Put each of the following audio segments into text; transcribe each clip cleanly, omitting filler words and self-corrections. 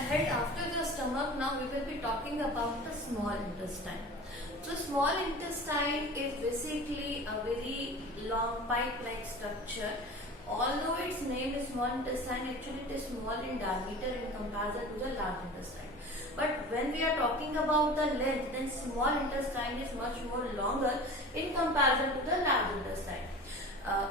ahead after the stomach. Now we will be talking about the small intestine. So small intestine is basically a very long pipe-like structure. Although its name is small intestine, actually it is small in diameter in comparison to the large intestine. But when we are talking about the length, then small intestine is much more longer in comparison to the large intestine.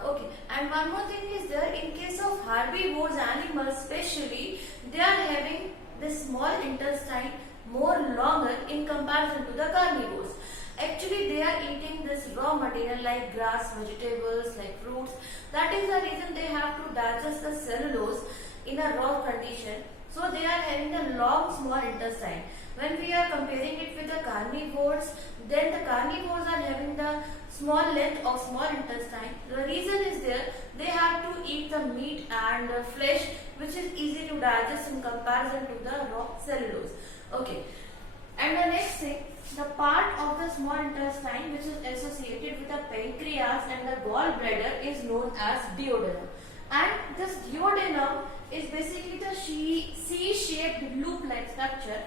Okay, and one more thing is there, in case of herbivores animals especially, they are having this small intestine more longer in comparison to the carnivores. Actually, they are eating this raw material like grass, vegetables, like fruits. That is the reason they have to digest the cellulose in a raw condition. So they are having a long small intestine. When we are comparing it with the carnivores, then the carnivores are having the small length of small intestine. The reason is there, they have to eat the meat and flesh which is easy to digest in comparison to the raw cellulose. Okay. And the next thing, the part of the small intestine which is associated with the pancreas and the gallbladder is known as duodenum. And this duodenum is basically the C-shaped loop-like structure,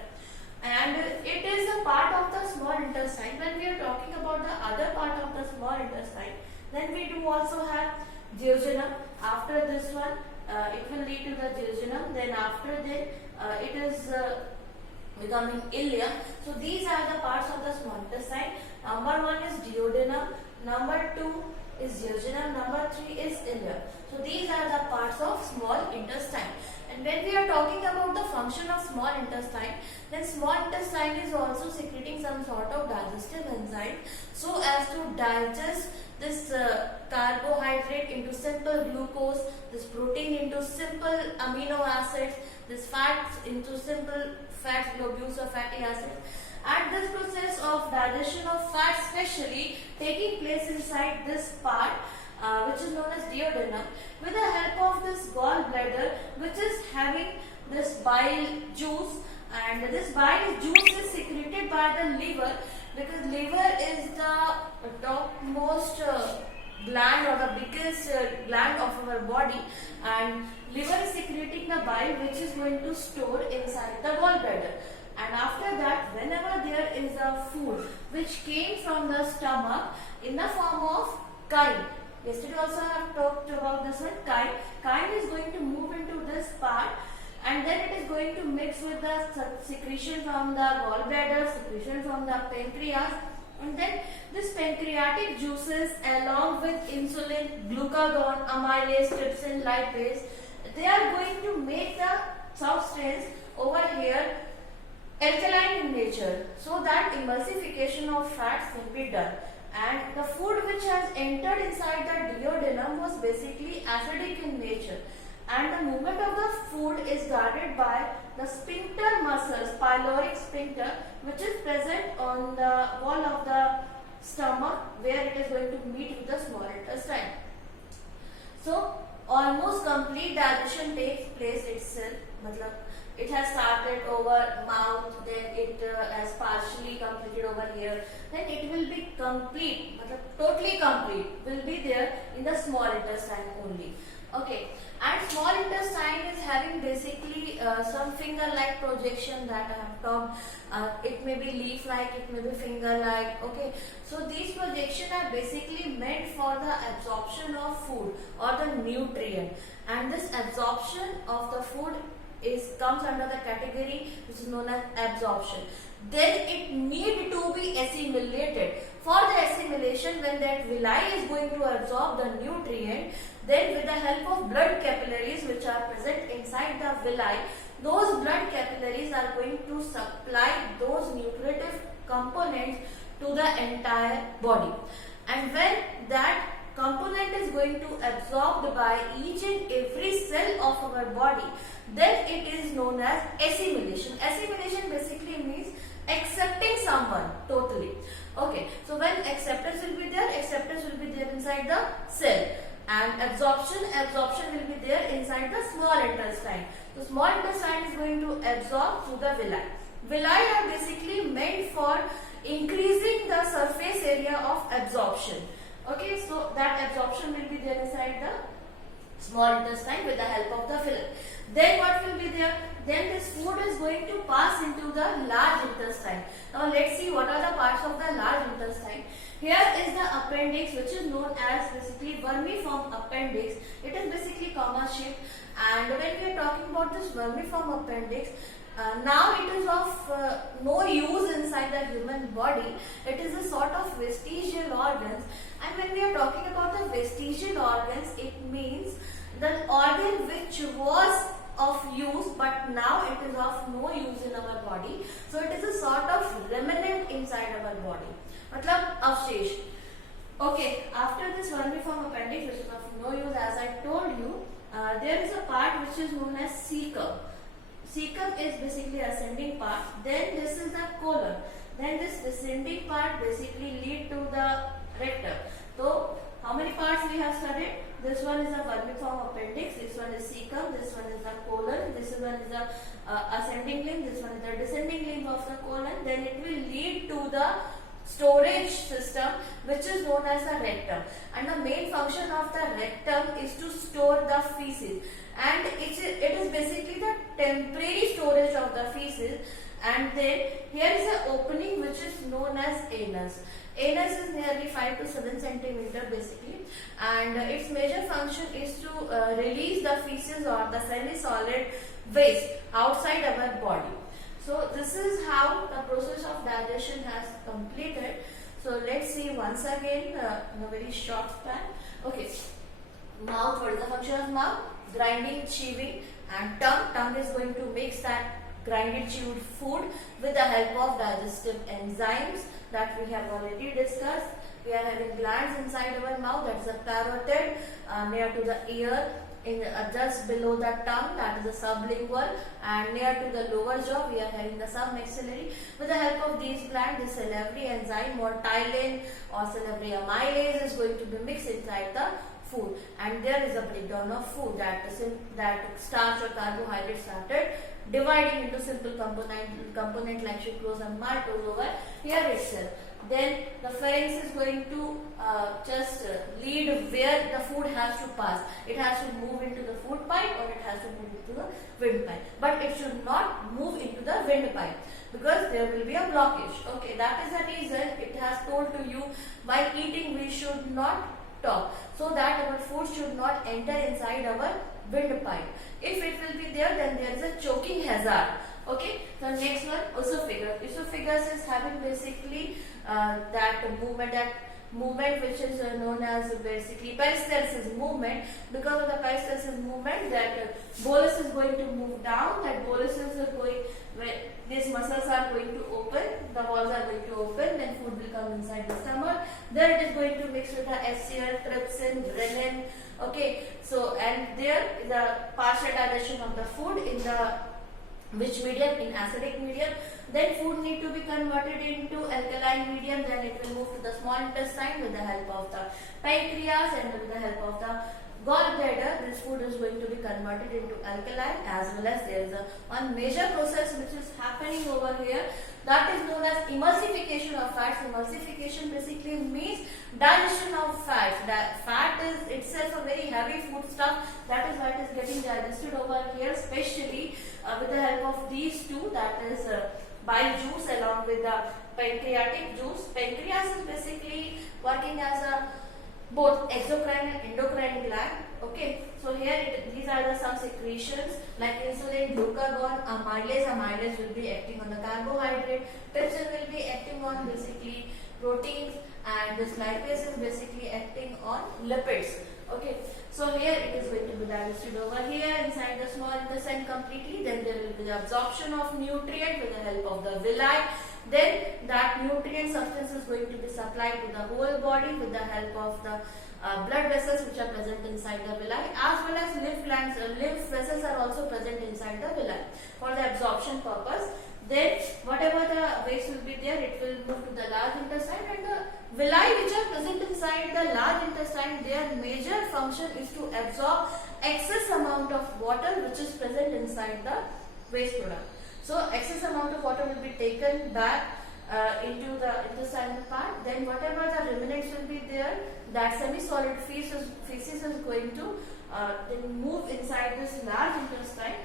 and it is a part of the small intestine. When we are talking about the other part of the small intestine, then we do also have duodenum. After this one, it will lead to the duodenum. Then after that, it is becoming ileum. So these are the parts of the small intestine. Number 1 is duodenum, number 2 is duodenum, number 3 is ileum. So these are the parts of small intestine. And when we are talking about the function of small intestine, then small intestine is also secreting some sort of digestive enzyme so as to digest this carbohydrate into simple glucose, this protein into simple amino acids, this fats into simple fats, globules or fatty acids. And this process of digestion of fat especially taking place inside this part which is known as duodenum, with the help of this gallbladder which is having this bile juice, and this bile juice is secreted by the liver, because liver is the topmost gland or the biggest gland of our body, and liver is secreting the bile which is going to store inside the gallbladder. And after that, whenever there is a food which came from the stomach in the form of chyme, yesterday also I have talked about this one, chyme is going to move into this part, and then it is going to mix with the secretion from the gallbladder, secretion from the pancreas, and then this pancreatic juices along with insulin, glucagon, amylase, trypsin, lipase, they are going to make the substance over here alkaline in nature, so that emulsification of fats will be done. And the food which has entered inside the duodenum was basically acidic in nature, and the movement of the food is guarded by the sphincter muscles, pyloric sphincter, which is present on the wall of the stomach where it is going to meet with the small intestine. So almost complete digestion takes place itself. It has started over mouth, then it has partially completed over here, then it will be complete, totally complete will be there in the small intestine only. Okay, and small intestine is having basically some finger-like projection that I have talked. It may be leaf-like, it may be finger-like. Okay, so these projections are basically meant for the absorption of food or the nutrient, and this absorption of the food comes under the category which is known as absorption. Then it need to be assimilated. For the assimilation, when that villi is going to absorb the nutrient, then with the help of blood capillaries which are present inside the villi, those blood capillaries are going to supply those nutritive components to the entire body. And when that component is going to absorbed by each and every cell of our body, then it is known as assimilation. Assimilation basically means accepting someone totally. Okay, so when acceptance will be there inside the cell, and absorption will be there inside the small intestine. So small intestine is going to absorb through the villi. Villi are basically meant for increasing the surface area of absorption. Okay, so that absorption will be there inside the small intestine with the help of the Then what will be there? Then this food is going to pass into the large intestine. Now let's see what are the parts of the large intestine. Here is the appendix, which is known as basically vermiform appendix. It is basically comma shaped, and when we are talking about this vermiform appendix, now it is of no use inside the human body. It is a sort of vestigial organs, and when we are talking about the vestigial organs, it means the organ which was of use but now it is of no use in our body. So it is a sort of remnant inside our body. Matlab avshesh. Okay, after this vermiform appendix, which is of no use, as I told you, there is a part which is known as cecum. Cecum is basically ascending part. Then this is the colon. Then this descending part basically lead to the rectum. So how many parts we have studied? This one is the vermiform appendix, this one is cecum, this one is the colon, this one is the ascending limb, this one is the descending limb of the colon. Then it will lead to the storage system, which is known as the rectum, and the main function of the rectum is to store the feces, and it is basically the temporary storage of the feces. And then here is an opening which is known as anus. Anus is nearly 5 to 7 centimeter basically, and its major function is to release the feces or the semi-solid waste outside our body. So this is how the process of digestion has completed. So let's see once again in a very short span. Okay, mouth, what is the function of mouth? Grinding, chewing, and tongue. Tongue is going to mix that grinded chewed food with the help of digestive enzymes that we have already discussed. We are having glands inside our mouth, that is a parotid near to the ear, in just below the tongue, that is the sublingual, and near to the lower jaw we are having the submaxillary. With the help of these glands, the salivary enzyme or ptyalin or salivary amylase is going to be mixed inside the food, and there is a breakdown of food, that starch or carbohydrate started dividing into simple component like sucrose and maltose over here itself. Then the pharynx is going to just lead where the food has to pass. It has to move into the food pipe or it has to move into the windpipe, but it should not move into the windpipe because there will be a blockage. Okay, that is the reason it has told to you while eating we should not talk, so that our food should not enter inside our windpipe. If it will be there, then there is a choking hazard. Okay, the next one, esophagus. Esophagus is having basically that movement which is known as basically peristalsis movement. Because of the peristalsis movement, that bolus is going to move down, that bolus is going, these muscles are going to open, the walls are going to open, then food will come inside the stomach. Then it is going to mix with the HCl, trypsin, renin. Okay, so and there is a partial digestion of the food in the which medium? In acidic medium. Then food need to be converted into alkaline medium. Then it will move to the small intestine with the help of the pancreas and with the help of the gallbladder. This food is going to be converted into alkaline, as well as there is one major process which is happening over here, that is known as emulsification of fats. Emulsification basically means digestion of fats. Fat is itself a very heavy food stuff. That is why it is getting digested over here, especially with the help of these two, that is bile juice along with the pancreatic juice. Pancreas is basically working as a both exocrine and endocrine gland. Okay, so here these are the some secretions like insulin, glucagon, amylase. Amylase will be acting on the carbohydrate. Trypsin will be acting on basically proteins, and this lipase is basically acting on lipids. Okay, so here it is going to be digested over here inside the small intestine completely. Then there will be the absorption of nutrient with the help of the villi. Then that nutrient substance is going to be supplied to the whole body with the help of the blood vessels which are present inside the villi, as well as lymph glands. Lymph vessels are also present inside the villi for the absorption purpose. Then whatever the waste will be there, it will move to the large intestine, and the villi which are present inside the large intestine, their major function is to absorb excess amount of water which is present inside the waste product. So excess amount of water will be taken back into the intestinal part. Then whatever the remnants will be there, that semi-solid feces is going to then move inside this large intestine.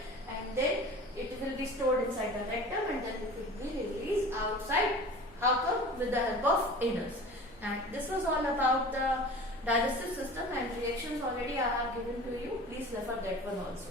stored inside the rectum and then it will be released outside. How come? With the help of anus. And this was all about the digestive system, and reactions already I have given to you. Please refer that one also.